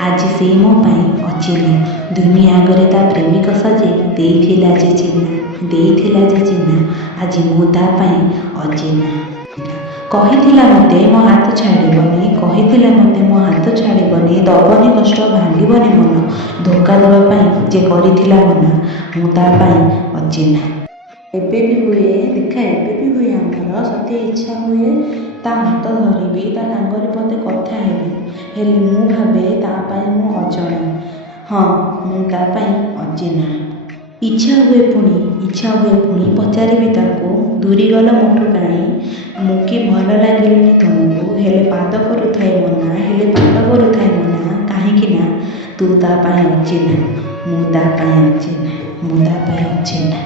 ଆଜି ସେ ମୋ ପାଇଁ ଅଚିହ୍ନା। ଦୁନିଆ ଆଗରେ ତା ପ୍ରେମିକ ସଜେଇ ଦେଇଥିଲା ଯେ ଚିହ୍ନା। ଆଜି ମୁଁ ତା ପାଇଁ ଅଚିହ୍ନା। କହିଥିଲା ମୋତେ ମୋ ହାତ ଛାଡ଼ିବନି, ଦବନି କଷ୍ଟ, ଭାଙ୍ଗିବନି ମନ। ଧୋକା ଦେବା ପାଇଁ ଯେ କରିଥିଲା ମନା, ମୁଁ ତା ପାଇଁ ଅଚିହ୍ନା। ଏବେ ବି ହୁଏ ଆମର, ସତେ ଇଚ୍ଛା ହୁଏ ତା ହାତ ଧରିବି, ତା ସାଙ୍ଗରେ ପଦେ କଥା ହେବି। ହେଲେ ମୁଁ ଭାବେ ତା ପାଇଁ ମୁଁ ଅଜଣା। ହଁ, ମୁଁ ତା ପାଇଁ ଅଚିହ୍ନା। ଇଚ୍ଛା ହୁଏ ପୁଣି ପଚାରିବି ତାକୁ, ଦୂରିଗଲ ମୋଠୁ କାହିଁ? ମୁଁ କି ଭଲ ଲାଗିଲିନି ତମକୁ? ହେଲେ ପାଦ କରୁଥାଏ ମନା। କାହିଁକି ନା ତୁ ତା ପାଇଁ ଅଚିହ୍ନା, ମୁଁ ତା ପାଇଁ ଅଚିହ୍ନା।